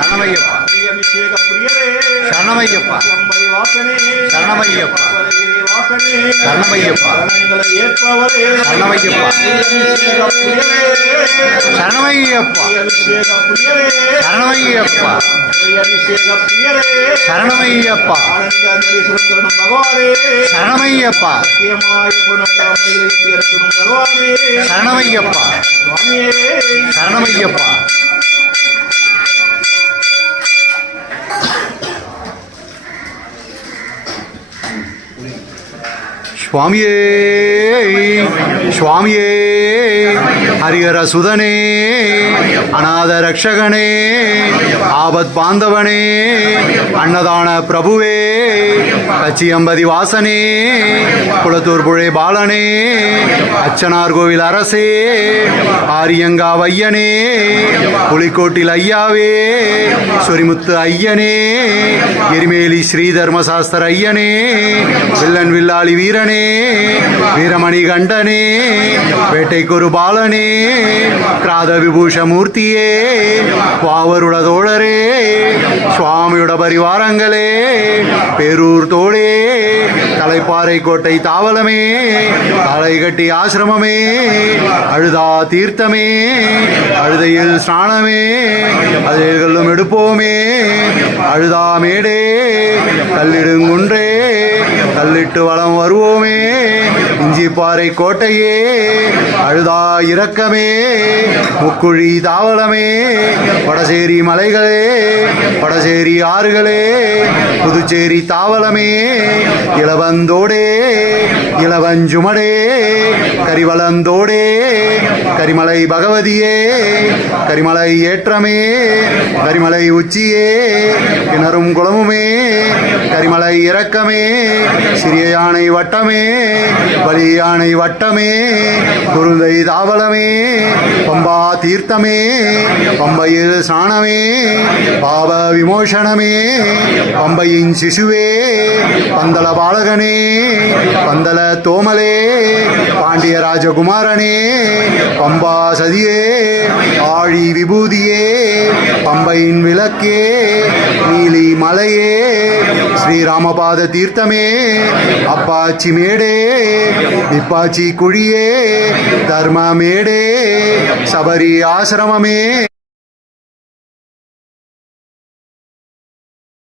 சரணமையப்பா அபிஷேக பிரியரே சரணமையப்பா செம்பை வாசனே சரணமையப்பா வாசனே சரணமையப்பா சரணங்களை ஏற்பவரே சரணமையப்பா அபிஷேக பிரியரே சரணமையப்பா அபிஷேக பிரியரே சரணமையப்பா அபிஷேக பிரியரே சரணமையப்பா ஆனந்த அஞ்சலீஸ்வரன் பகவானே சரணமையப்பா சத்தியமாய் புனர்தாமைகளுக்கு இருக்கணும் பகவானே சரணமையப்பா சுவாமியே சரணமையப்பா சுவாமியே சுவாமியே ஹரிஹர சுதனே அநாத ரக்ஷகனே ஆபத் பாந்தவனே அன்னதான பிரபுவே கச்சியம்பதி வாசனே குளத்தூர் புழை பாலனே அச்சனார் கோவில் அரசே ஆரியங்கா வையனே புலிக்கோட்டில் ஐயாவே சொரிமுத்து ஐயனே எரிமேலி ஸ்ரீ தர்மசாஸ்திர ஐயனே வில்லன் வில்லாளி வீரனே வீரமணி கண்டனே வேட்டைக்கொரு பாலனே கிராத விபூஷ மூர்த்தியே வாவருட தோழரே சுவாமியுட பரிவாரங்களே பேரூர் தோழே தலைப்பாறை கோட்டை தாவலமே தலை கட்டி ஆசிரமமே அழுதா தீர்த்தமே அழுதையில் ஸ்நானமே அதிலும் எடுப்போமே அழுதா மேடே கல்லிடுங்குன்றே கல்லிட்டு வளம் வருவோமே இஞ்சிப்பாறை கோட்டையே அழுதா இரக்கமே முக்குழி தாவலமே வடசேரி மலைகளே வடசேரி ஆறுகளே புதுச்சேரி தாவலமே இளவந்தோடே இளவஞ்சுமடே கரிவளந்தோடே கரிமலை பகவதியே கரிமலை ஏற்றமே கரிமலை உச்சியே கிணறும் குளமுமே கரிமலை இறக்கமே சிறிய யானை வட்டமே வலி யானை வட்டமே குருந்தை தாவலமே பம்பா தீர்த்தமே பம்பையில் ஸ்நானமே பாவ விமோசனமே பம்பையின் சிசுவே பந்தல பாலகனே பந்தல தோமலே பாண்டிய ராஜகுமாரனே பம்பா சதியே ஆழி விபூதியே பம்பையின் விளக்கே நீலி மலையே ஸ்ரீராமபாத தீர்த்தமே அப்பாச்சி மேடே விப்பாச்சி குழியே தர்ம மேடே சபரி ஆசிரமமே